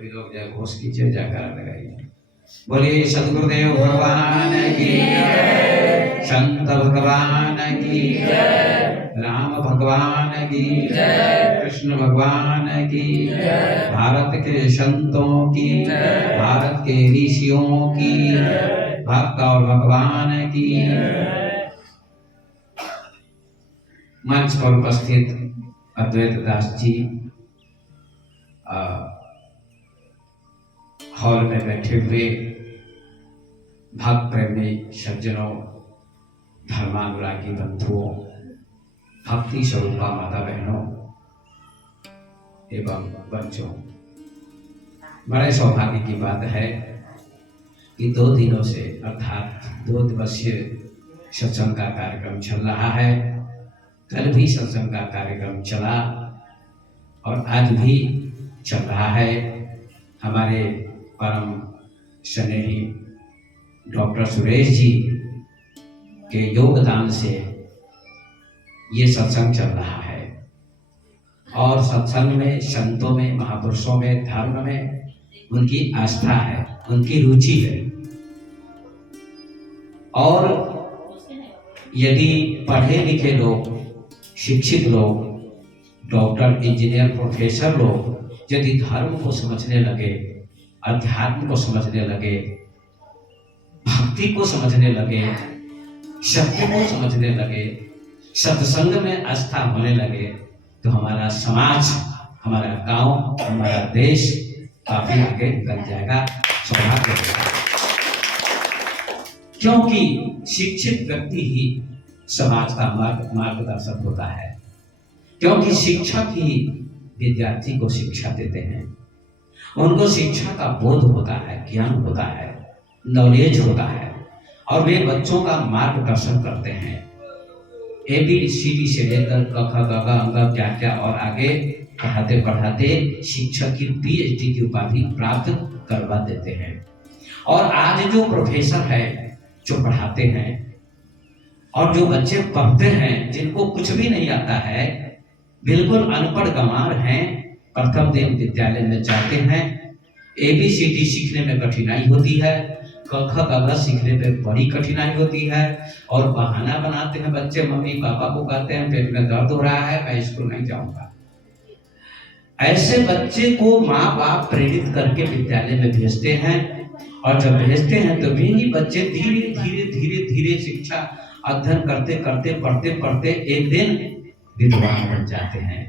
सभी लोग जय घोष कीजिए, जयकारा लगाइए। बोलिए सदगुरुदेव भगवान की जय, संत भगवान की जय, राम भगवान की जय, कृष्ण भगवान की जय, भारत के संतों की जय, भारत के ऋषियों की जय, भक्त और भगवान की जय। मंच पर उपस्थित अद्वैत दास जी, हॉल में बैठे हुए भक्त प्रेमी सज्जनों, धर्मानुरागी बंधुओं, भक्ति स्वरूपा माता बहनों एवं बच्चों, बड़े सौभाग्य की बात है कि 2 दिनों से अर्थात 2 दिवसीय सत्संग का कार्यक्रम चल रहा है। कल भी सत्संग का कार्यक्रम चला और आज भी चल रहा है। हमारे परम स्नेही डॉक्टर सुरेश जी के योगदान से ये सत्संग चल रहा है और सत्संग में, संतों में, महापुरुषों में, धर्म में उनकी आस्था है, उनकी रुचि है। और यदि पढ़े लिखे लोग, शिक्षित लोग, डॉक्टर, इंजीनियर, प्रोफेसर लोग यदि धर्म को समझने लगे, अध्यात्म को समझने लगे, भक्ति को समझने लगे, सत्य को समझने लगे, सत्संग में आस्था होने लगे, तो हमारा समाज, हमारा गांव, हमारा देश काफी आगे निकल जाएगा। सौभाग्य होगा, क्योंकि शिक्षित व्यक्ति ही समाज का मार्गदर्शक होता है, क्योंकि शिक्षक ही विद्यार्थी को शिक्षा देते हैं। उनको शिक्षा का बोध होता है, ज्ञान होता है, नॉलेज होता है और वे बच्चों का मार्गदर्शन करते हैं। ABCD से लेकर क ख ग घ अंग क्या क्या और आगे पढ़ाते पढ़ाते शिक्षक की PhD की उपाधि प्राप्त करवा देते हैं। और आज जो प्रोफेसर है, जो पढ़ाते हैं और जो बच्चे पढ़ते हैं, जिनको कुछ भी नहीं आता है, बिल्कुल अनपढ़ गंवार हैं, प्रथम दिन विद्यालय में जाते हैं, ABCD सीखने में कठिनाई होती है, क ख ग घ सीखने में बड़ी कठिनाई होती है और बहाना बनाते हैं बच्चे, मम्मी पापा को कहते हैं पेट में दर्द हो रहा है, मैं स्कूल नहीं जाऊंगा। ऐसे बच्चे को माँ बाप प्रेरित करके विद्यालय में भेजते हैं और जब भेजते हैं तो भी बच्चे धीरे धीरे धीरे धीरे शिक्षा अध्ययन करते करते पढ़ते पढ़ते एक दिन विद्वान बन जाते हैं,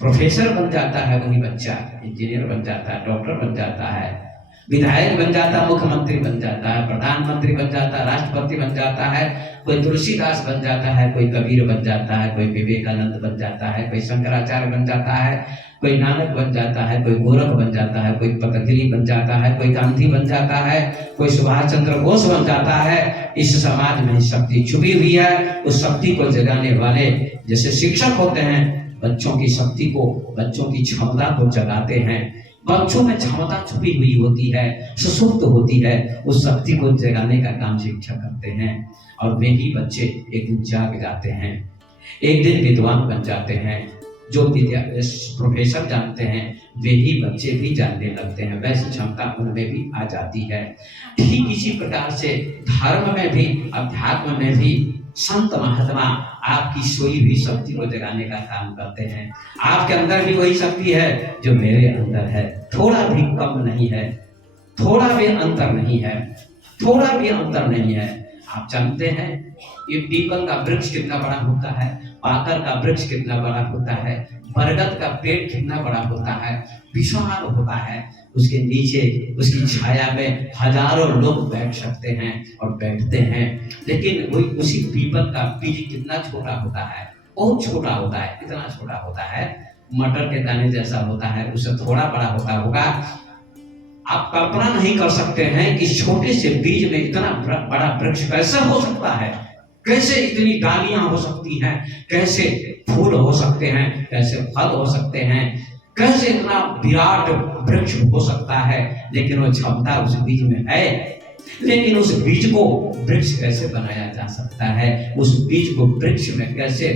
प्रोफेसर बन जाता है वही बच्चा, इंजीनियर बन जाता है, डॉक्टर बन जाता है, विधायक बन जाता है, मुख्यमंत्री बन जाता है, प्रधानमंत्री बन जाता है, राष्ट्रपति बन जाता है, कोई तुलसीदास बन जाता है, कोई कबीर बन जाता है, कोई विवेकानंद बन जाता है, कोई शंकराचार्य बन जाता है, कोई नानक बन जाता है, कोई गोरख बन जाता है, कोई पतंजलि बन जाता है, कोई गांधी बन जाता है, कोई सुभाष चंद्र बोस बन जाता है। इस समाज में शक्ति छुपी हुई है, उस शक्ति को जगाने वाले जैसे शिक्षक होते हैं, बच्चों की शक्ति को, बच्चों की क्षमता को जगाते हैं। बच्चों में क्षमता छुपी हुई होती है, सुसुप्त होती है, उस शक्ति को जगाने का काम शिक्षक करते हैं और वे ही बच्चे एक दिन जाग जाते हैं, एक दिन विद्वान बन जाते हैं। जो प्रोफेसर जानते हैं वे ही बच्चे भी जानने लगते हैं, वैसी क्षमता उनमें भी आ जाती है। ठीक इसी प्रकार से धर्म में भी, अध्यात्म में भी संत महात्मा आपकी सोई हुई शक्ति को जगाने का काम करते हैं। आपके अंदर भी वही शक्ति है जो मेरे अंदर है, थोड़ा भी कम नहीं है, थोड़ा भी अंतर नहीं है, थोड़ा भी अंतर नहीं है। आप जानते हैं ये पीपल का वृक्ष कितना बड़ा होता है, पाकर का वृक्ष कितना बड़ा होता है, बरगद का पेड़ कितना बड़ा होता है, विशाल होता है, उसके नीचे उसकी छाया में हजारों लोग बैठ सकते हैं और बैठते हैं। लेकिन वही उसी पीपल का बीज कितना छोटा होता है, बहुत छोटा होता है, इतना छोटा होता है, मटर के दाने जैसा होता है, उससे थोड़ा बड़ा होता होगा। आप कल्पना नहीं कर सकते हैं कि छोटे से बीज में इतना बड़ा वृक्ष कैसे हो सकता है, कैसे इतनी डालियां हो सकती हैं, कैसे फूल हो सकते हैं, कैसे फल हो सकते हैं, कैसे इतना विराट वृक्ष हो सकता है। लेकिन वो क्षमता उस बीज में है। लेकिन उस बीज को वृक्ष कैसे बनाया जा सकता है, उस बीज को वृक्ष में कैसे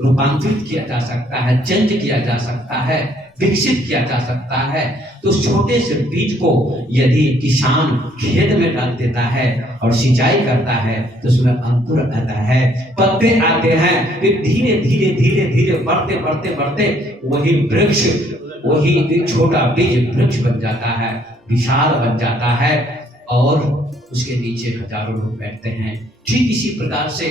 रूपांतरित किया जा सकता है, चेंज किया जा सकता है, विकसित किया जा सकता है। तो उस छोटे से बीज को यदि किसान खेत में डाल देता है और सिंचाई करता है तो उसमें अंकुर आता है, पत्ते आते हैं, फिर धीरे धीरे धीरे धीरे बढ़ते बढ़ते बढ़ते वही वृक्ष, वही छोटा बीज वृक्ष बन जाता है, विशाल बन जाता है और उसके नीचे हजारों लोग बैठते हैं। ठीक इसी प्रकार से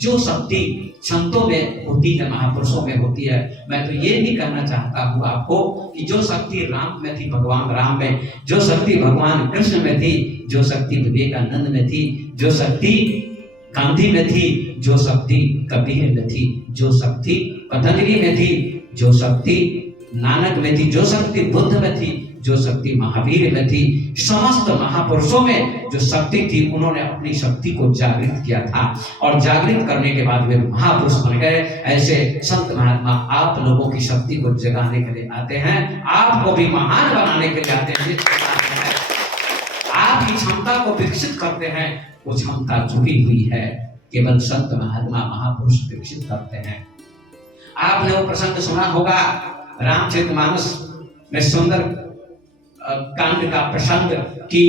जो शक्ति संतों में होती है, महापुरुषों में होती है, मैं तो ये भी कहना चाहता हूँ आपको कि जो शक्ति राम में थी, भगवान राम में, जो शक्ति भगवान कृष्ण में थी, जो शक्ति विवेकानंद में थी, जो शक्ति गांधी में थी, जो शक्ति कबीर में थी, जो शक्ति पतंजलि में थी, जो शक्ति नानक में थी, जो शक्ति बुद्ध में थी, जो शक्ति महावीर में थी, समस्त महापुरुषों में जो शक्ति थी, उन्होंने अपनी शक्ति को जागृत किया था और जागृत करने के बाद वे महापुरुष बन गए। ऐसे संत महात्मा आप लोगों की शक्ति को जगाने के लिए आते हैं, आपको भी महान बनाने के लिए आते हैं। आपकी क्षमता को विकसित करते हैं, वो क्षमता छुपी हुई है, केवल संत महात्मा महापुरुष विकसित करते हैं। आपने वो प्रसंग सुना होगा रामचरितमानस में सुंदर कांड का प्रसंग कि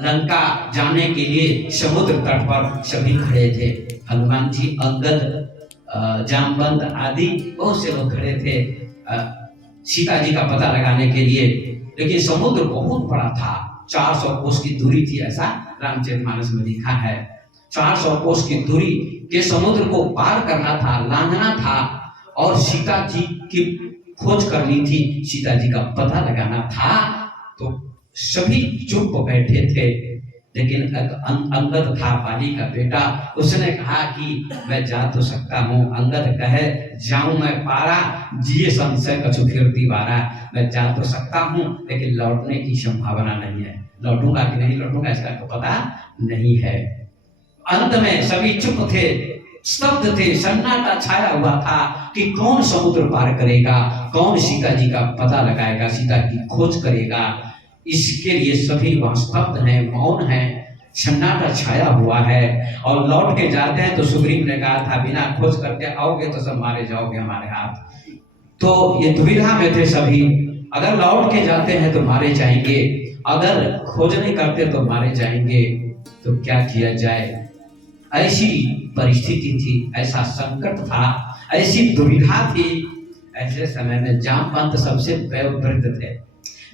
लंका जाने के लिए समुद्र तट पर सभी खड़े थे, हनुमान जी, अंगद, जामवंत आदि बहुत से लोग खड़े थे सीता जी का पता लगाने के लिए। लेकिन समुद्र बहुत बड़ा था, 400 कोस की दूरी थी, ऐसा रामचरितमानस में लिखा है। 400 कोस की दूरी के समुद्र को पार करना था, लांघना था और सीता जी की खोज करनी थी, सीता जी का पता लगाना था। तो सभी चुप बैठे थे, लेकिन अंगद था बाली का बेटा, उसने कहा कि मैं जा तो सकता हूँ। अंगद कहे जाऊं मैं पारा, जिए संशय कछु फिर दीवारा, मैं जा तो सकता हूँ लेकिन लौटने की संभावना नहीं है, लौटूंगा कि नहीं लौटूंगा इसका तो पता नहीं है। अंत में सभी चुप थे, स्तब्ध थे, सन्नाटा छाया हुआ था कि कौन समुद्र पार करेगा, कौन सीता जी का पता लगाएगा, सीता की खोज करेगा। इसके लिए सभी वहां स्तब्ध हैं, मौन हैं, सन्नाटा छाया हुआ है। और लौट के जाते हैं तो सुग्रीव ने कहा था बिना खोज करके आओगे तो सब मारे जाओगे हमारे हाथ। तो ये दुविधा में थे सभी, अगर लौट के जाते हैं तो मारे जाएंगे, अगर खोज नहीं करते तो मारे जाएंगे, तो क्या किया जाए। ऐसी परिस्थिति थी, ऐसा संकट था, ऐसी दुविधा थी। ऐसे समय में जामवंत सबसे वयोवृद्ध थे,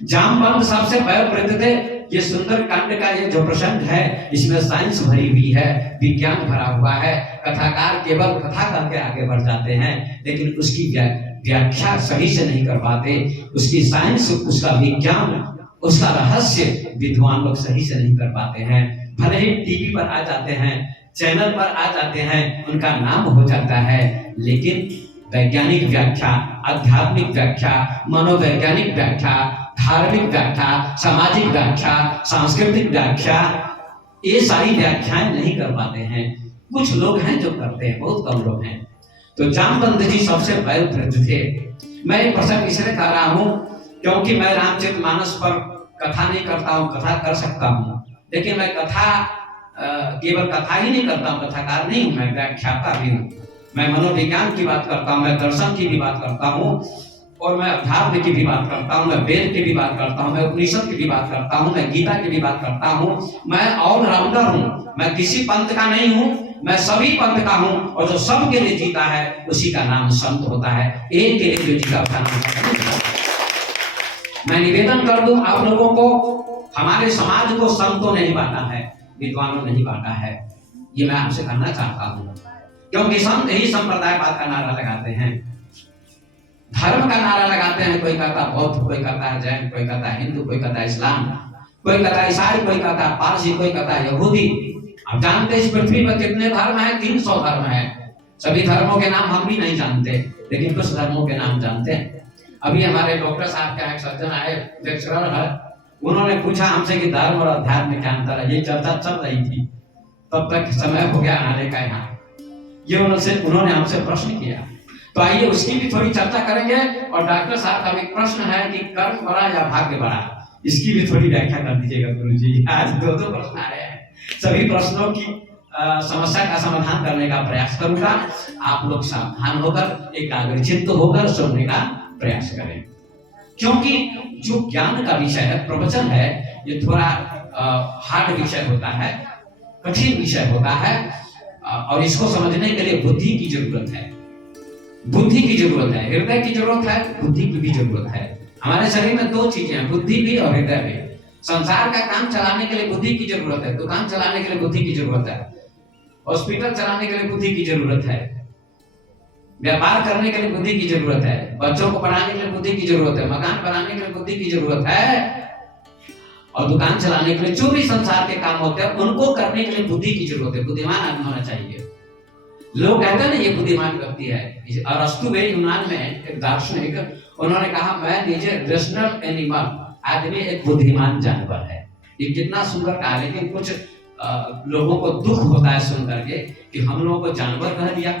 जामवंत सबसे वयोवृद्ध थे। ये सुंदर कांड का ये जो प्रसंग है, इसमें साइंस भरी हुई है, विज्ञान भरा हुआ है। कथाकार केवल कथा करके आगे बढ़ जाते हैं, लेकिन उसकी व्याख्या सही से नहीं कर पाते, उसकी साइंस, उसका विज्ञान, उसका रहस्य विद्वान लोग सही से नहीं कर पाते हैं। भले ही टीवी पर आ जाते हैं, चैनल पर आ जाते हैं, उनका नाम हो जाता है, लेकिन वैज्ञानिक व्याख्या, आध्यात्मिक व्याख्या, मनोवैज्ञानिक व्याख्या, धार्मिक व्याख्या, सामाजिक व्याख्या, सांस्कृतिक व्याख्या, ये सारी व्याख्याएं नहीं कर पाते हैं। कुछ लोग हैं जो करते हैं, बहुत कम लोग हैं। तो जामवंत जी सबसे वयोवृद्ध थे। मैं ये प्रसंग इसलिए कह रहा हूँ क्योंकि मैं रामचरितमानस पर कथा नहीं करता हूँ, कथा कर सकता हूँ, लेकिन मैं कथा केवल कथा ही नहीं करता हूँ, कथाकार नहीं हूँ, मैं व्याख्याता भी हूँ। मैं मनोविज्ञान की बात करता हूँ, मैं दर्शन की भी बात करता हूँ, और मैं अध्यात्म की भी बात करता हूँ, मैं वेद की भी बात करता हूँ, मैं उपनिषद की भी बात करता हूँ, मैं गीता की भी बात करता हूँ। मैं ऑलराउंडर हूँ, मैं किसी पंथ का नहीं हूँ, मैं सभी पंथ का हूँ, और जो सब के लिए जीता है उसी का नाम संत होता है। एक के लिए जो जीता उसका नाम। मैं निवेदन कर दूं आप लोगों को, हमारे समाज को संतों ने ही बांटा है, विद्वानों ने ही बांटा है, ये मैं आपसे कहना चाहता हूँ। क्योंकि संत ही संप्रदायवाद का नारा लगाते हैं, धर्म का नारा लगाते हैं। कोई कहता बौद्ध, कोई कहता है जैन, कोई कहता है हिंदू, कोई कहता है इस्लाम, कोई कहता है ईसाई, कोई कहता है पारसी, कोई कहता है यहूदी। आप जानते हैं इस पृथ्वी पर कितने धर्म हैं? 300 धर्म हैं। सभी धर्मों के नाम हम भी नहीं जानते, लेकिन कुछ धर्मों के नाम जानते हैं। अभी हमारे डॉक्टर साहब के एक सज्जन आए, लेक्चरर है, उन्होंने पूछा हमसे कि धर्म और अध्यात्म में क्या अंतर है। ये चर्चा चल रही थी, तब तक समय हो गया आने का यहाँ। ये उन्होंने हमसे प्रश्न किया, तो आइए उसकी भी थोड़ी चर्चा करेंगे। और डॉक्टर साहब का भी प्रश्न है कि कर्म बड़ा या भाग्य बड़ा, इसकी भी थोड़ी व्याख्या कर दीजिएगा गुरुजी। आज दो प्रश्न आ रहे हैं, सभी प्रश्नों की समस्या का समाधान करने का प्रयास करूंगा। आप लोग सावधान होकर, एकाग्रचित्त होकर सुनने का प्रयास करें। क्योंकि जो ज्ञान का विषय है, प्रवचन है, ये थोड़ा हार्ड विषय होता है, कठिन विषय होता है, और इसको समझने के लिए बुद्धि की जरूरत है। बुद्धि की जरूरत है, हृदय की जरूरत है, बुद्धि की भी जरूरत है। हमारे शरीर में दो चीजें हैं, बुद्धि भी और हृदय भी। संसार का काम चलाने के लिए बुद्धि की जरूरत है, दुकान चलाने के लिए बुद्धि की जरूरत है, हॉस्पिटल चलाने के लिए बुद्धि की जरूरत है, व्यापार करने के लिए बुद्धि की जरूरत है, बच्चों को पढ़ाने के लिए बुद्धि की जरूरत है, मकान बनाने के लिए बुद्धि की जरूरत है, और दुकान चलाने के लिए जो भी संसार के काम होते हैं उनको करने के लिए बुद्धि की जरूरत है। बुद्धिमान आदमी होना चाहिए। लोग कहते हैं ना ये बुद्धिमान व्यक्ति है। अरस्तु में यूनान में एक दार्शनिक, उन्होंने कहा मैं नीचे रेशनल एनिमल, आदमी एक बुद्धिमान जानवर है। ये कितना सुंदर कहा, लेकिन कुछ लोगों को दुख होता है सुन करके कि हम लोगों को जानवर कह दिया।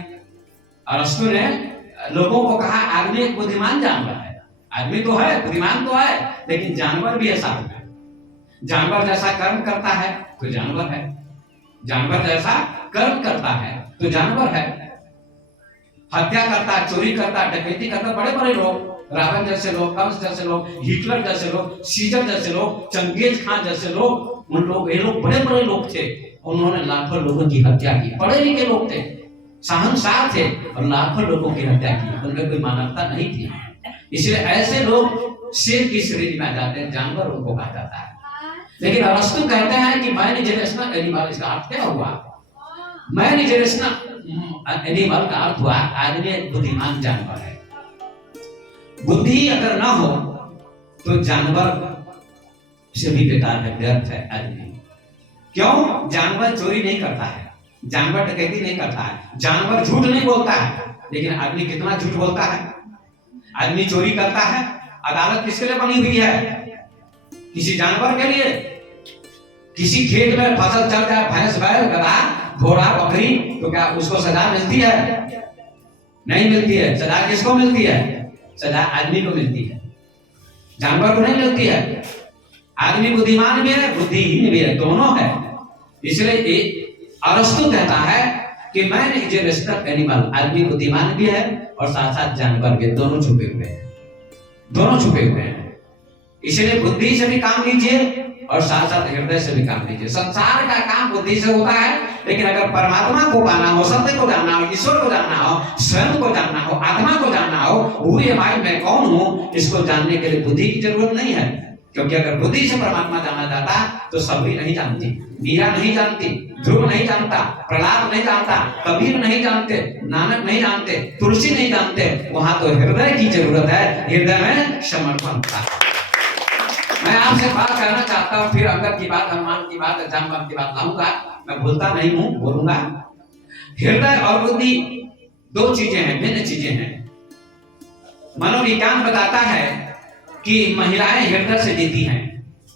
अरस्तु ने लोगों को कहा आदमी एक बुद्धिमान जानवर है। आदमी तो है, बुद्धिमान तो है, लेकिन जानवर भी है साथ में। जानवर जैसा कर्म करता है तो जानवर है, जानवर जैसा कर्म करता है तो जानवर है। हत्या करता है, चोरी करता है, डकैती करता है, बड़े बड़े लोग, रावण जैसे लोग, कंस जैसे लोग, हिटलर जैसे लोग, सीजर जैसे लोग, चंगेज खान जैसे लोग, उन लोग, ये लोग बड़े बड़े लोग थे। उन्होंने लाखों लोगों की हत्या की, पढ़े लिखे लोग थे, शहंशाह थे, और लाखों लोगों की हत्या की। उनमें कोई मानवता नहीं थी। इसलिए ऐसे लोग शेर की श्रेणी में आ जाते हैं, जानवर उनको कहा जाता है। लेकिन अरस्तु कहते हैं कि मैन इज रेशनल एनिमल। इसका अर्थ क्या हुआ? मैन इज रेशनल एनिमल का अर्थ हुआ आदमी एक बुद्धिमान जानवर है। बुद्धि अगर ना हो तो जानवर से भी बेकार है, व्यर्थ है आदमी। क्यों? जानवर चोरी नहीं करता है, जानवर डकैती नहीं करता है, जानवर झूठ नहीं बोलता है, लेकिन आदमी कितना झूठ बोलता है। आदमी चोरी करता है, अदालत किसके लिए बनी हुई है? किसी जानवर के लिए। किसी खेत में फसल चल जाए, भैंस, बैल, गधा, घोड़ा, बकरी, तो क्या उसको सजा मिलती है? नहीं मिलती है। सजा किसको मिलती है? सजा आदमी को मिलती है, जानवर को नहीं मिलती है। आदमी बुद्धिमान भी है, बुद्धिहीन भी है, दोनों है। इसलिए अरस्तु कहता है कि man is a rational animal, आदमी बुद्धिमान भी है और साथ साथ जानवर भी, दोनों छुपे हुए हैं, दोनों छुपे हुए हैं। इसलिए बुद्धि से भी काम लीजिए और साथ साथ हृदय से भी काम लीजिए। संसार का काम बुद्धि से होता है, लेकिन अगर परमात्मा को पाना हो, सत्य को जानना हो, ईश्वर को जानना हो, स्वयं को जानना हो, आत्मा को जानना हो, वो ये भाई मैं कौन हूँ, इसको जानने के लिए बुद्धि की जरूरत नहीं है। क्योंकि अगर बुद्धि से परमात्मा जाना जाता तो सबरी नहीं जानती, मीरा नहीं जानती, ध्रुव नहीं जानता, प्रहलाद नहीं जानता, कबीर नहीं जानते, नानक नहीं जानते, तुलसी नहीं जानते। वहां तो हृदय की जरूरत है, हृदय में समर्पण था। मैं आपसे बात करना चाहता हूँ, फिर अंगद की बात, हनुमान की बात, जामवंत की बात लाऊंगा, मैं भूलता नहीं हूँ, बोलूंगा। हृदय और बुद्धि दो चीजें हैं, भिन्न चीजें हैं। मनोविज्ञान बताता है कि महिलाएं हृदय से जीती हैं।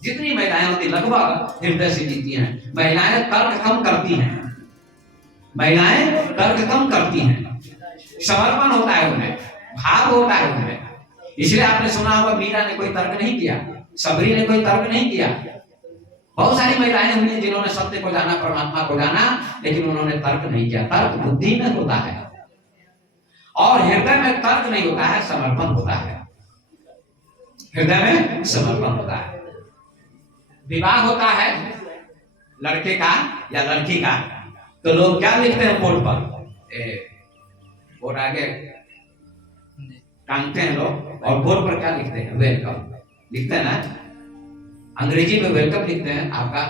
जितनी महिलाएं होती लगभग हृदय से जीती हैं। महिलाएं तर्क कम करती हैं, महिलाएं तर्क कम करती हैं, समर्पण होता है उनमें, भाव होता है उनमें। इसलिए आपने सुना होगा मीरा ने कोई तर्क नहीं किया, सबरी ने कोई तर्क नहीं किया। बहुत सारी महिलाएं हुई जिन्होंने सत्य को जाना, परमात्मा को जाना, लेकिन उन्होंने तर्क नहीं किया। तर्क बुद्धि में होता है और हृदय में तर्क नहीं होता है, समर्पण होता है। हृदय में समर्पण होता है। विवाह होता है लड़के का या लड़की का, तो लोग क्या लिखते हैं बोर्ड पर? बोर्ड आगे टांगते हैं लोग, और बोर्ड पर क्या लिखते हैं? वेलकम लिखते हैं ना। अंग्रेजी में वेलकम लिखते हैं आपका,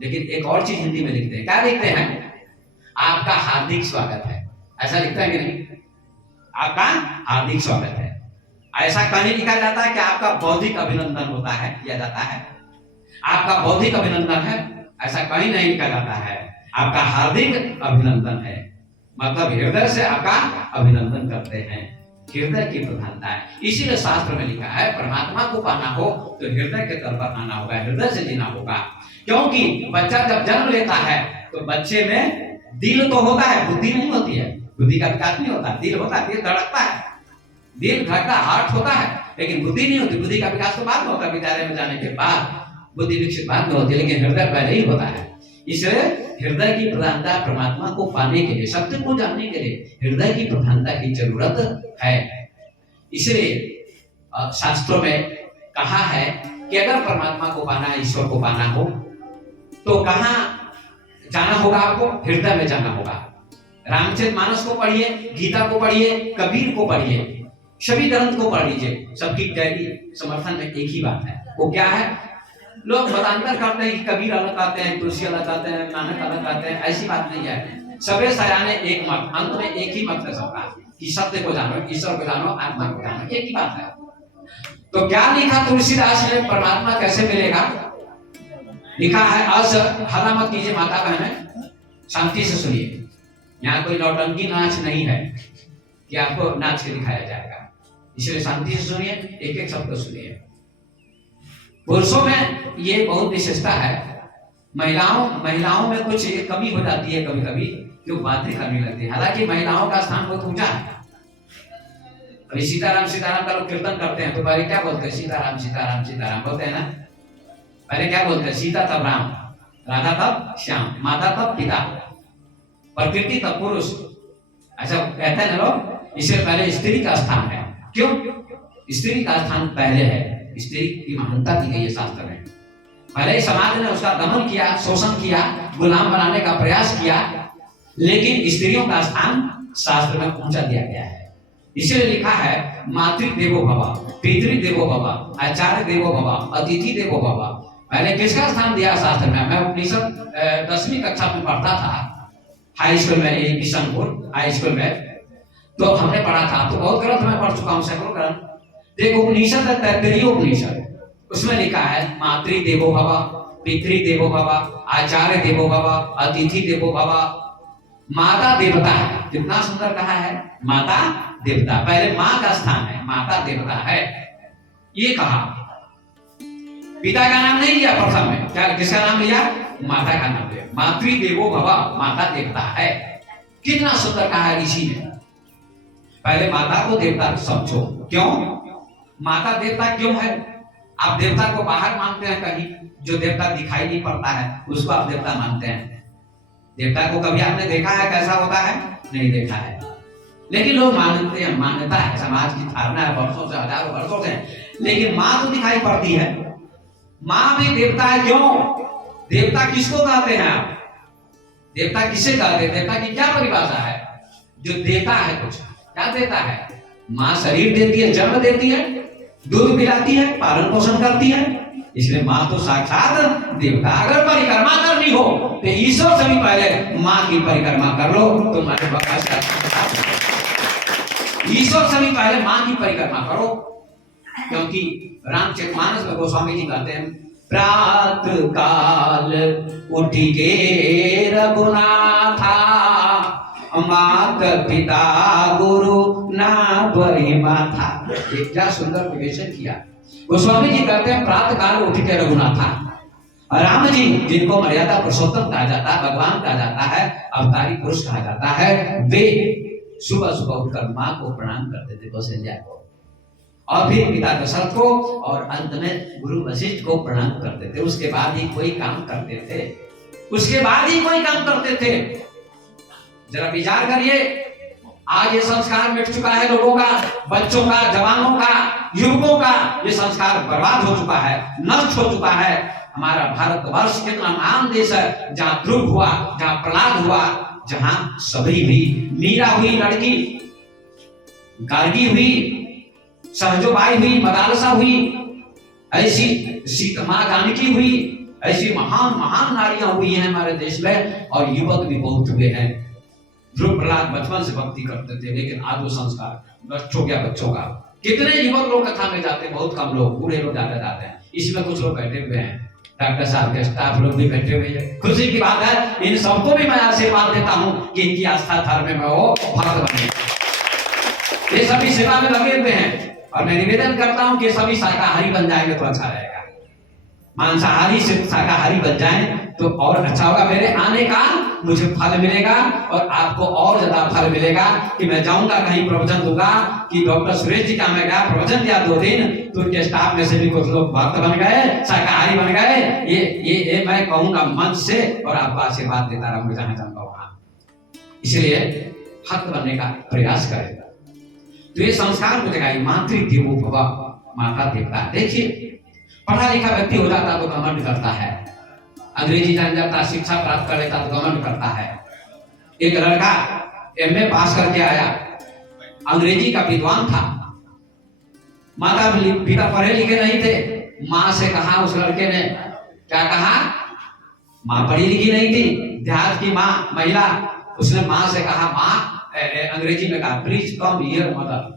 लेकिन एक और चीज हिंदी में लिखते हैं। क्या लिखते हैं? आपका हार्दिक स्वागत है। ऐसा लिखता है कि नहीं? आपका हार्दिक स्वागत है। ऐसा कहीं लिखा जाता है कि आपका बौद्धिक अभिनंदन होता है, किया जाता है, आपका बौद्धिक अभिनंदन है, ऐसा कहीं नहीं लिखा जाता है। आपका हार्दिक अभिनंदन है, मतलब हृदय से आपका अभिनंदन करते हैं। हृदय की प्रधानता है। इसीलिए शास्त्र में लिखा है परमात्मा को पाना हो तो हृदय के तल पर आना होगा, हृदय से जीना होगा। क्योंकि बच्चा जब जन्म लेता है तो बच्चे में दिल तो होता है, बुद्धि नहीं होती है, बुद्धि का विकास नहीं होता। दिल होता है, दिल धड़कता है, दिल धड़कता, हार्ट होता है, लेकिन बुद्धि नहीं होती। बुद्धि का विकास तो बाद में होता है, विद्यालय में जाने के बाद बुद्धि विकसित बाद में होती है, लेकिन हृदय पहले ही होता है। इसलिए हृदय की प्रधानता परमात्मा को पाने के लिए, सत्य को जानने के लिए हृदय की प्रधानता की जरूरत है। इसलिए शास्त्रों में कहा है कि अगर परमात्मा को पाना, ईश्वर को पाना हो तो कहाँ जाना होगा? आपको हृदय में जाना होगा। रामचरितमानस को पढ़िए, गीता को पढ़िए, कबीर को पढ़िए, सभी ग्रंथ को पढ़ लीजिए। सबकी डायरी समर्थन में एक ही बात है, वो क्या है? लोग मतांतर करते हैं कि कबीर अलग आते हैं, तुलसी अलग आते हैं, नानक अलग आते हैं। ऐसी बात नहीं है। सबे सयाने एक मत, अंत में एक ही मत है सबका कि सत्य को जानो, ईश्वर को जानो, आत्मा को जानो, एक ही बात है। तो क्या लिखा तुलसीदास ने, परमात्मा कैसे मिलेगा? लिखा है, अस हल्ला मत कीजिए माता बहने, शांति से सुनिए। यहाँ कोई नौटंकी नाच नहीं है कि आपको नाच के दिखाया जाएगा, इसलिए शांति से सुनिए, एक एक शब्द सुनिए। पुरुषों में ये बहुत विशेषता है, महिलाओं में कुछ कमी हो जाती है कभी कभी, क्यों बातें करने लगती है। हालांकि महिलाओं का स्थान बहुत ऊंचा है। अभी सीताराम सीताराम का लोग कीर्तन करते हैं तो पहले क्या बोलते हैं? सीताराम सीताराम सीताराम बोलते हैं ना। पहले क्या बोलते हैं? सीता तब राम, राधा तब श्याम, माता तब पिता, प्रकृति तब पुरुष। ऐसा कहते हैं ना लोग। इससे पहले स्त्री का स्थान है। क्यों? स्त्री का स्थान पहले है। स्त्री की महानता दी गई है शास्त्र में। भले ही समाज ने उसका दमन किया, शोषण किया, गुलाम बनाने का प्रयास किया, लेकिन स्त्रियों का स्थान शास्त्र में ऊंचा दिया गया है। इसलिए लिखा है, मातृ देवो भव, पितृ देवो भव, आचार्य देवो भव, अतिथि देवो भव। पहले किसका स्थान दिया शास्त्र में? मैं उपनिषद 10वीं कक्षा में पढ़ता था, हाई स्कूल में, किशनपुर हाई स्कूल में, तो हमने पढ़ा था। तो बहुत ग्रंथ में पढ़ चुका हूँ, सैकड़ों ग्रंथ। देखो उपनिषद है, तैत्तिरीय उपनिषद, उसमें लिखा है मातृ देवो भव, पितृ देवो भव, आचार्य देवो भव, अतिथि देवो भव। माता देवता है। कितना सुंदर कहा है, माता देवता। पहले माँ का स्थान है, माता देवता है, ये कहा। पिता का नाम नहीं लिया प्रथम में, क्या किसका नाम लिया? माता का नाम लिया। मातृ देवो भव, माता देवता है। कितना सुंदर कहा है ऋषि ने। पहले माता को देवता समझो। क्यों माता देवता क्यों है? आप देवता को बाहर मानते हैं कहीं, जो देवता दिखाई नहीं पड़ता है उसको आप देवता मानते हैं। देवता को कभी आपने देखा है कैसा होता है? नहीं देखा है, लेकिन लोग मानते हैं, मान्यता है, समाज की धारणा है वर्षों से, हजारों वर्षों से। लेकिन माँ तो दिखाई पड़ती है, माँ भी देवता है। क्यों? देवता किसको कहते हैं आप? देवता किसे कहते हैं? देवता की क्या परिभाषा है? जो देता है कुछ। क्या देता है? माँ शरीर देती है, जन्म देती है, दूध पिलाती है, पालन पोषण करती है, इसलिए माँ तो साक्षात देवता। अगर परिक्रमा करनी हो तो ईश्वर से भी पहले माँ की परिक्रमा कर लो, तुम्हारे बकास का। ईश्वर से भी पहले माँ की परिक्रमा करो, क्योंकि रामचरितमानस में गोस्वामी जी कहते हैं, प्रात काल उठ के रघुनाथा, मात पिता गुरु ना बड़ी माथा। क्या सुंदर विवेचन किया गोस्वामी जी। कहते हैं प्रातः काल उठ के रघुनाथा। राम जी जिनको मर्यादा पुरुषोत्तम कहा जाता है, भगवान कहा जाता है, अवतारी पुरुष कहा जाता है, वे सुबह सुबह उठकर माँ को प्रणाम करते थे, कौशल्या को, और फिर पिता दशरथ को, और अंत में गुरु वशिष्ठ को प्रणाम करते थे। उसके बाद ही कोई काम करते थे, उसके बाद ही कोई काम करते थे। जरा विचार करिए, आज ये संस्कार मिट चुका है लोगों का, बच्चों का, जवानों का, युवकों का। ये संस्कार बर्बाद हो चुका है, नष्ट हो चुका है। हमारा भारतवर्ष कितना महान देश है, जहाँ ध्रुव हुआ, जहाँ प्रहलाद हुआ, जहाँ सबरी हुई, मीरा हुई लड़की, गार्गी हुई, सहजोबाई हुई, मदालसा हुई, ऐसी सीता माँ जानकी हुई, ऐसी महान महान नारियां हुई हैं हमारे देश में, और युवक भी बहुत हुए हैं। ध्रुव प्रहलाद बचपन से भक्ति करते थे, लेकिन आज वो संस्कार नष्ट हो गया बच्चों का। कितने युवक लोग कथा में जाते हैं? बहुत कम लोग, बूढ़े लोग ज्यादा जाते हैं। इसमें कुछ लोग बैठे हुए हैं, डॉक्टर साहब के स्टाफ लोग भी बैठे हुए हैं। खुशी की बात है, इन सबको भी मैं आशीर्वाद देता हूँ कि इनकी आस्था धर्म में वो भक्त बने, ये सभी सेवा में लगे हुए हैं। और मैं निवेदन करता हूँ कि सभी शाकाहारी बन जाएंगे तो अच्छा रहेगा, मांसाहारी से शाकाहारी बन जाएं तो और अच्छा होगा। मेरे आने का मुझे फल मिलेगा, और आपको और ज्यादा फल मिलेगा कि मैं जाऊंगा कहीं प्रवचन दूंगा कि डॉक्टर सुरेश जी का मैं गया प्रवचन दिया 2 दिन, तो उनके स्टाफ में से भी कुछ लोग भक्त बन गए, शाकाहारी बन गए। ये मैं कहूंगा मंच से, और आपको आशीर्वाद देता रहूंगा जहां जाऊंगा वहां। इसलिए भक्त बनने का प्रयास करेगा। तो ये संस्कार को जगाई, मातृ देवो भव, माता देवता। देखिए पढ़ा लिखा व्यक्ति हो जाता तो घमंड करता है, अंग्रेजी जान जाता, शिक्षा प्राप्त कर लेता तो घमंड करता है। एक लड़का एमए पास करके आया, अंग्रेजी का विद्वान था, माता पिता पढ़े लिखे नहीं थे। माँ से कहा उस लड़के ने, क्या कहा, माँ पढ़ी लिखी नहीं थी, देहात की माँ महिला, उसने माँ से कहा, माँ अंग्रेजी में कहा प्लीज कम हियर मदर।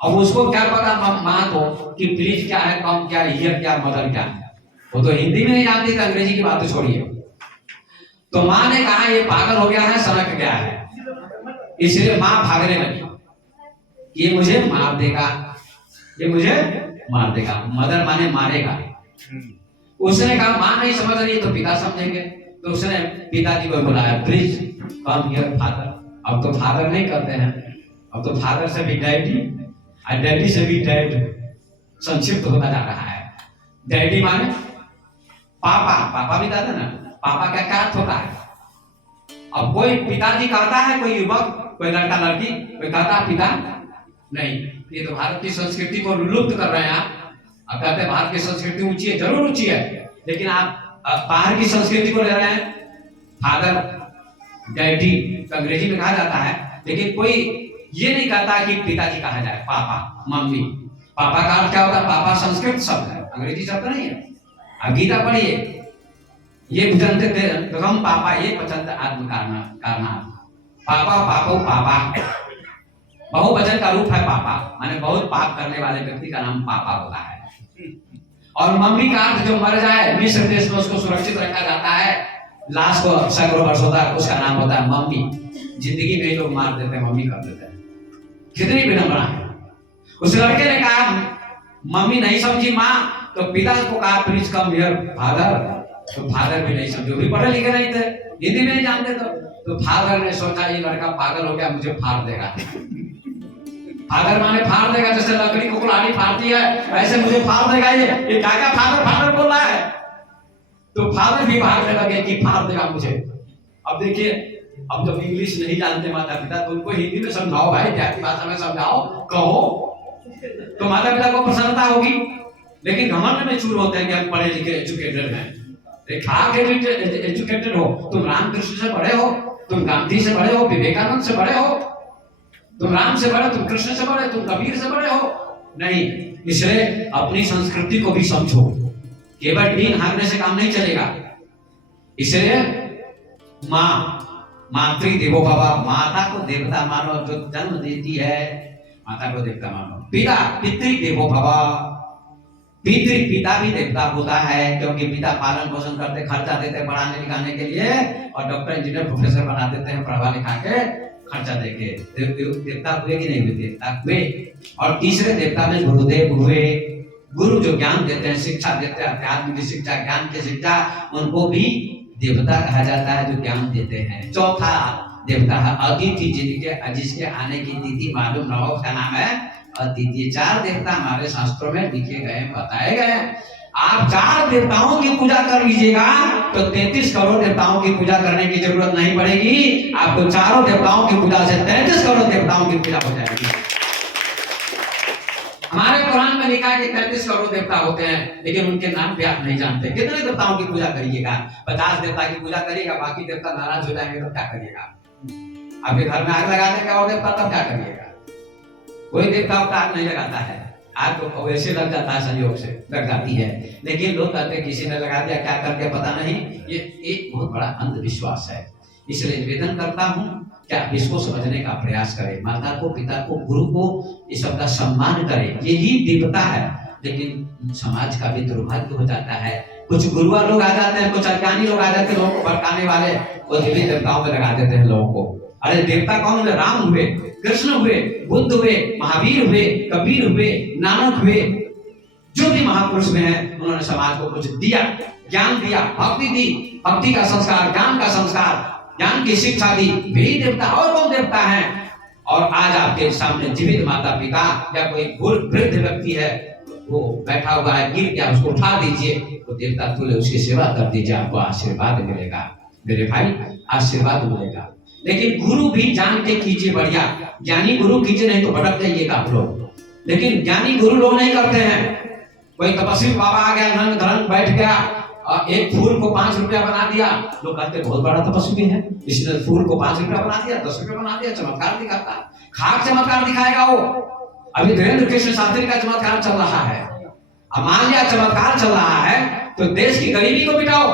अब उसको क्या पता माँ को कि प्लीज क्या है, कम क्या है, हियर क्या, मदर क्या है, वो तो हिंदी में नहीं जानती थी, अंग्रेजी की बात छोड़िए। तो माँ ने कहा ये पागल हो गया है, सनक गया है, इसलिए माँ भागने लगी, ये मुझे मार देगा, ये मुझे मार देगा। मदर माने मारेगा। उसने कहा माँ नहीं समझ रही तो पिता समझेंगे, तो उसने पिताजी को बुलाया, प्लीज कम हियर फादर। अब तो फादर नहीं कहते हैं, अब तो फादर से भी डैडी और डैडी से भी डैड संक्षिप्त होता जा रहा है। डैडी माने पापा, पापा भी कहते ना, पापा का क्या अर्थ होता है। अब कोई पिताजी कहता है, कोई युवक, कोई लड़का लड़की, कोई कहता है पिता नहीं। ये तो भारत की संस्कृति को लुप्त कर रहे हैं आप। अब कहते हैं भारत की संस्कृति ऊंची है, जरूर ऊंची है, लेकिन आप बाहर की संस्कृति को ले रहे हैं। फादर डैडी अंग्रेजी में कहा जाता है, लेकिन कोई ये नहीं कहता कि पिताजी कहा जाए, पापा मम्मी। पापा का अर्थ क्या होता है, पापा संस्कृत शब्द है, अंग्रेजी शब्द नहीं है। अब गीता पढ़िए, ये भजनते थे हम पापा, ये पचंत आत्म कारना, पापा पापो पापा, बहुवचन का रूप है पापा, माने बहुत पाप करने वाले व्यक्ति का नाम पापा होता है। और मम्मी का अर्थ जो मर जाए, मिस्र देश में उसको सुरक्षित रखा जाता है, लाश को सैकड़ों वर्ष होता है, उसका नाम होता है मम्मी। जिंदगी में लोग मार देते हैं, मम्मी कर देते हैं, कितनी विनम्रता है। उस लड़के ने कहा मम्मी नहीं समझी माँ, तो पिता को कहा प्लीज कम हियर फादर, तो फादर भी नहीं समझे, भी पढ़े लिखे नहीं थे, हिंदी में नहीं जानते। तो फादर ने सोचा ये लड़का पागल हो गया, मुझे फाड़ देगा। फादर माने फाड़ देगा, जैसे लकड़ी को कुल्हाड़ी फाड़ती है ऐसे मुझे फाड़ देगा। ये क्या क्या फादर फादर बोल रहा है। तो फादर भी भागने लगे कि फाड़ देगा मुझे। अब देखिए, अब जब इंग्लिश नहीं जानते माता पिता, तो उनको हिंदी में समझाओ भाई, जाति भाषा में समझाओ, कहो, तो माता पिता को प्रसन्नता होगी। लेकिन घमंड में चूर होते हैं कि हम पढ़े लिखे एजुकेटेड हैं। एजुकेटेड हो, तुम रामकृष्ण से बड़े हो, तुम गांधी से बड़े हो, विवेकानंद से बड़े हो, तुम राम से बड़े, तुम कृष्ण से बड़े, तुम कबीर से बड़े हो, नहीं। इसलिए अपनी संस्कृति को भी समझो, केवल डीन हारने से काम नहीं चलेगा। इसलिए माँ, मातृ देवो भव, माता को देवता मानो, जो जन्म देती है माता को देवता मानो। पिता पितृ देवो भव, पिता भी देवता होता है, क्योंकि पिता पालन पोषण करते, खर्चा देते पढ़ाने लिखाने के लिए, और डॉक्टर इंजीनियर प्रोफेसर बना देते हैं पढ़वा लिखा के, खर्चा देके। देवता हुए कि नहीं हुए, देवता हुए। और तीसरे देवता में गुरुदेव हुए, गुरु जो ज्ञान देते हैं, शिक्षा देते हैं, अध्यात्म की शिक्षा, ज्ञान की शिक्षा, उनको भी देवता कहा जाता है, जो ज्ञान देते हैं। चौथा देवता है अतिथि, जिसके आने की तिथि मालूम न हो, उसका नाम है अतिथि। 4 देवता हमारे शास्त्रों में लिखे गए, बताए गए। आप 4 देवताओं की पूजा कर लीजिएगा तो 33 करोड़ देवताओं की पूजा करने की जरूरत नहीं पड़ेगी। आपको चारों देवताओं की पूजा से 33 करोड़ देवताओं की पूजा हो जाएगी। हमारे कुरान में लिखा है कि 33 करोड़ देवता होते हैं, लेकिन उनके नाम भी आप नहीं जानते। कितने देवताओं की पूजा करिएगा? 50 देवता की पूजा करिएगा, बाकी देवता नाराज हो जाएंगे तो क्या करिएगा? आपके घर में आग लगा देंगे और देवता, तब क्या करिएगा? कोई देवता आग नहीं लगाता है, आग तो वैसे लग जाता है, संयोग से लग जाती है। लेकिन लोग कहते हैं किसी ने लगा दिया, क्या करके पता नहीं। ये एक बहुत बड़ा अंधविश्वास है। इसलिए निवेदन करता हूँ कि आप इसको समझने का प्रयास करें। माता को, पिता को, गुरु को, इस सबका सम्मान करें, यही देवता है। लेकिन समाज का भी दुर्भाग्य हो जाता है, कुछ गुरुआ लोग आ जाते हैं, कुछ अज्ञानी लोग आ जाते हैं, लोगों को भड़काने वाले, वो देवी देवताओं में लगा देते हैं लोगों को। अरे देवता कौन हुए? राम हुए, कृष्ण हुए, बुद्ध हुए, महावीर हुए, कबीर हुए, नानक हुए, जो भी महापुरुष में है, उन्होंने समाज को कुछ दिया, ज्ञान दिया, भक्ति दी, भक्ति का संस्कार, ज्ञान का संस्कार, ज्ञान की शिक्षा दी, वे देवता। और कौन देवता है? और आज आपके सामने जीवित माता पिता या कोई वृद्ध व्यक्ति है, वो बैठा हुआ है, गिर गया, उसको उठा दीजिए, तो देवता तुल्य उसकी सेवा कर दीजिए, आपको आशीर्वाद मिलेगा। मेरे भाई, आशीर्वाद मिलेगा। लेकिन गुरु भी जान के कीजिए, बढ़िया ज्ञानी गुरु कीजिए, नहीं तो भटक जाइएगा आप लोग। लेकिन ज्ञानी गुरु लोग नहीं करते हैं। कोई तपस्वी बाबा आ गया, नंग धरंग बैठ गया और एक फूल को 5 रुपया बना दिया, लोग कहते बहुत बड़ा तपस्वी है, इसने फूल को 5 रुपया बना दिया, 10 रुपया बना दिया, चमत्कार दिखाता है। खाक चमत्कार दिखाएगा वो। अभी धीरेन्द्र कृष्ण शास्त्री का चमत्कार चल रहा है। अब मान लिया चमत्कार चल रहा है तो देश की गरीबी को मिटाओ,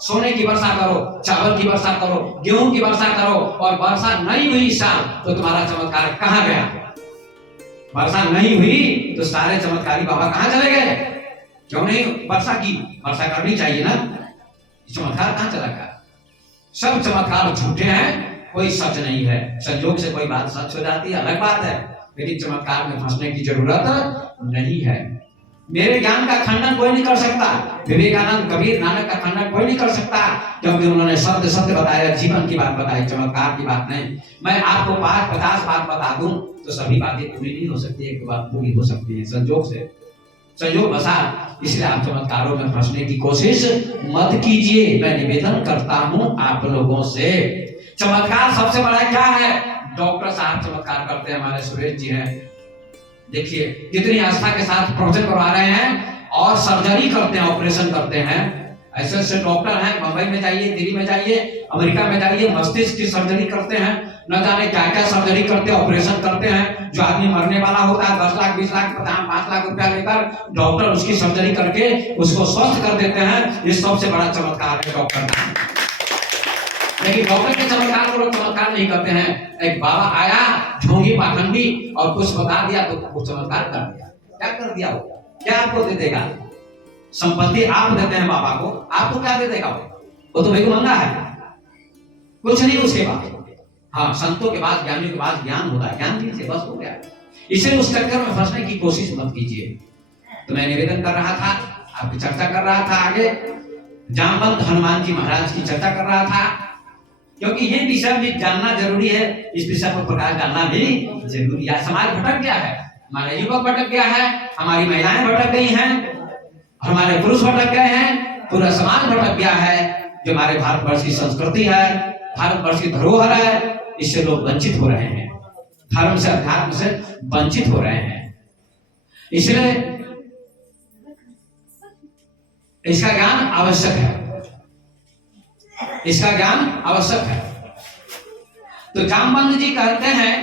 सोने की वर्षा करो, चावल की वर्षा करो, गेहूं की वर्षा करो, और वर्षा नहीं हुई साल तो तुम्हारा चमत्कार कहां गया? वर्षा नहीं हुई तो सारे चमत्कारी बाबा कहां चले गए? क्यों नहीं वर्षा की? वर्षा करनी चाहिए ना। चमत्कार कहां चला गया? सब चमत्कार झूठे हैं, कोई सच नहीं है। संयोग से कोई बात सच हो जाती है अलग बात है, लेकिन चमत्कार में फंसने की जरूरत नहीं है। मेरे ज्ञान का खंडन कोई नहीं कर सकता, विवेकानंद, कबीर, नानक का खंडन कोई नहीं कर सकता, क्योंकि उन्होंने शब्द सत्य बताया, जीवन की बात बताई, चमत्कार की बात नहीं। मैं आपको 50 बात बता दूं तो सभी बातें पूरी नहीं हो सकती, एक बात पूरी हो सकती है संयोग से, संयोग बसा। इसलिए आप चमत्कारों में फंसने की कोशिश मत कीजिए, मैं निवेदन करता हूं आप लोगों से। चमत्कार सबसे बड़ा क्या है? डॉक्टर साहब चमत्कार करते हैं, हमारे सुरेश जी हैं, देखिए कितनी आस्था के साथ प्रवचन करवा रहे हैं और सर्जरी करते हैं, ऑपरेशन करते हैं। ऐसे ऐसे डॉक्टर हैं, मुंबई में जाइए, दिल्ली में जाइए, अमेरिका में जाइए, मस्तिष्क की सर्जरी करते हैं, न जाने क्या क्या सर्जरी करते हैं, ऑपरेशन करते हैं। जो आदमी मरने वाला होता है 10 लाख 20 लाख 5 लाख रुपया लेकर, डॉक्टर उसकी सर्जरी करके उसको स्वस्थ कर देते हैं। ये सबसे बड़ा चमत्कार है डॉक्टर का। लेकिन डॉक्टर के चमत्कार को लोग चमत्कार नहीं करते हैं। एक बाबा आया ढोंगी पाखंडी और कुछ बता दिया तो कुछ चमत्कार कर दिया। क्या कर दिया? वो क्या आपको दे देगा? संपत्ति आप देते हैं बाबा को, आपको क्या दे देगा? वो तो भिखमंगा है, कुछ नहीं उसके बाद। हाँ, संतों के बाद, ज्ञानियों के बाद ज्ञान होता है, ज्ञान दीजिए, बस हो गया। इसे उस चक्कर में फंसने की कोशिश मत कीजिए। तो मैं निवेदन कर रहा था, आपकी चर्चा कर रहा था, आगे जामवंत हनुमान जी महाराज की चर्चा कर रहा था, क्योंकि ये विषय भी जानना जरूरी है। इस विषय पर प्रकाश डालना भी जरूरी है। समाज भटक गया है, हमारे युवक भटक गया है, हमारी महिलाएं भटक गई हैं, हमारे पुरुष भटक गए हैं, पूरा समाज भटक गया है। जो हमारे भारतवर्ष की संस्कृति है, भारतवर्ष की धरोहर है, इससे लोग वंचित हो रहे हैं, धर्म से, अध्यात्म से वंचित हो रहे हैं। इसलिए इसका ज्ञान आवश्यक है, इसका ज्ञान आवश्यक है। तो जामवंत जी कहते हैं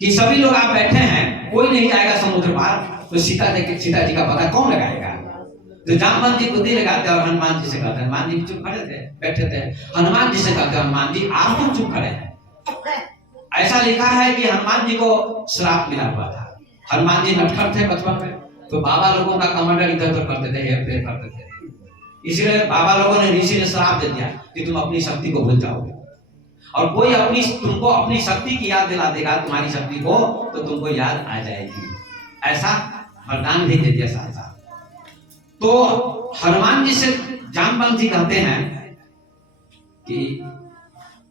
कि सभी लोग आप बैठे हैं, कोई नहीं जाएगा समुद्र पार, तो सीता जी का पता कौन लगाएगा? तो जामवंत जी बुद्धि लगाते हैं और हनुमान जी से कहते हैं, हनुमान जी चुप खड़े थे, बैठे थे, हनुमान जी से कहते हैं, हनुमान जी आप क्यों चुप खड़े हैं? ऐसा लिखा है कि हनुमान जी को श्राप मिला हुआ था। हनुमान जी नटखट थे बचपन में, तो बाबा लोगों का कमांडर इधर उधर करते थे, हेर फेर करते थे। इसलिए बाबा लोगों ने, ऋषि ने श्राप दे दिया कि तुम अपनी शक्ति को भूल जाओगे, और कोई तुमको अपनी शक्ति की याद दिला देगा, तुम्हारी शक्ति को, तो तुमको याद आ जाएगी। ऐसा वरदान भी दे दिया साथ साथ। तो हनुमान जी से जामवंत जी कहते हैं कि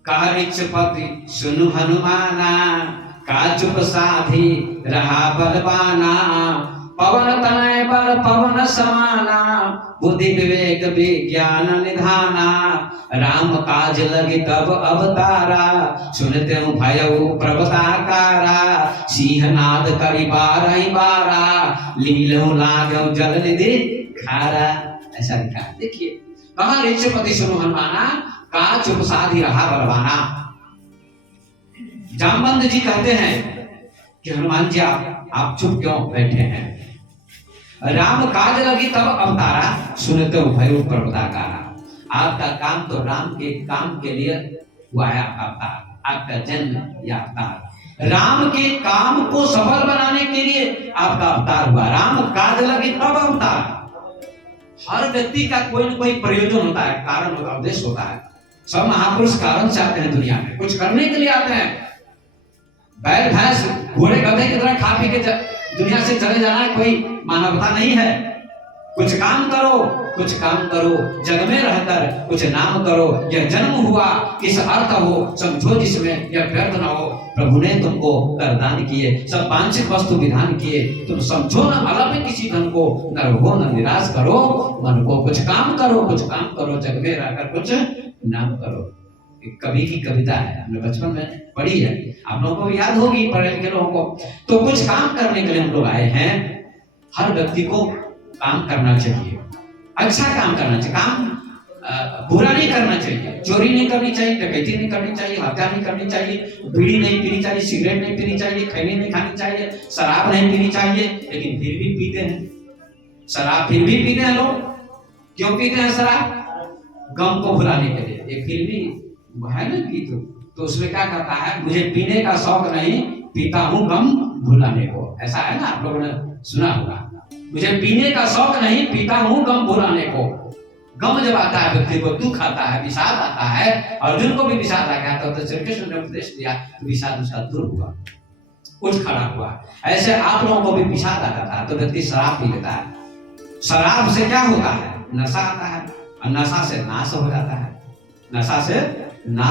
कारिचपति सुनु हनुमाना, का चुप साधी रहा बलवाना, पवन तनय बल पवन समाना, बुद्धि विवेक विज्ञान निधाना, राम काज लगे तब अवतारा, सुनते भयउ प्रभताकारा, सिंहनाद करि बारहि बारा, लीलहु लागौ जल निधि खारा। ऐसा लिखा है। देखिए, कहा ऋषपति सुनो हनुमाना, का चुप साधी रहा बलवाना। जामवंत जी कहते हैं कि हनुमान जी आप चुप क्यों बैठे हैं? राम काज लगी तब अवतारा, सुनते हो भयउ प्रभताकारा। आपका काम तो राम के काम के लिए हुआ है, आपका अवतार, आपका जन्म या अवतार राम के काम को सफल बनाने के लिए आपका अवतार हुआ। राम काज लगी तब अवतार। हर व्यक्ति का कोई न कोई प्रयोजन होता है, कारण होता है, उद्देश्य होता है। सब महापुरुष कारण से आते हैं दुनिया में, कुछ करने के लिए आते हैं। बैल भैंस घोड़े गधे की तरह खा पी के दुनिया से चले जाना कोई मानवता नहीं है। कुछ काम करो, कुछ काम करो, जग में रहकर कुछ नाम करो। यह जन्म हुआ किस अर्थ हो, समझो जिसमें यह व्यर्थ न हो। प्रभु ने तुमको करदान किए, सब वांछित वस्तु विधान किए। तुम समझो न अल्प किसी धन को, न रोहो न निराश करो मन को। कुछ काम करो, कुछ काम करो, जग में रहकर कुछ नाम करो। एक कवि की कविता है, हमने बचपन में पढ़ी है, आप लोगों को भी याद होगी, पढ़े लिखे लोगों को। तो कुछ काम करने के लिए हम लोग आए हैं। हर व्यक्ति को काम करना चाहिए, अच्छा काम करना चाहिए, काम बुरा नहीं करना चाहिए, चोरी नहीं करनी चाहिए, डकैती नहीं करनी चाहिए, हत्या नहीं करनी चाहिए, बीड़ी नहीं पीनी चाहिए, सिगरेट नहीं पीनी चाहिए, खैनी नहीं खानी चाहिए, शराब नहीं पीनी चाहिए। लेकिन फिर भी पीते हैं शराब, फिर भी पीते हैं लोग। क्यों पीते हैं शराब? गम को भुलाने के लिए। ये फिर भी है ना गीत, तो उसमें क्या कहता है, मुझे पीने का शौक नहीं, पीता हूँ गम भुलाने को। ऐसा है ना, आप लोगों ने सुना होगा, मुझे पीने का शौक नहीं, पीता हूँ गम भुलाने को। गम जब आता है व्यक्ति को, दुख आता है, विषाद आता है, अर्जुन को भी विषाद आ गया तो श्री कृष्ण ने उपदेश दिया तो विषाद उसका दूर हुआ, उठ खड़ा हुआ। ऐसे आप लोगों को भी विषाद आता था तो व्यक्ति शराब पी लेता है। शराब से क्या होता है? नशा आता है, और नशा से नाश हो जाता है, नशा से नाश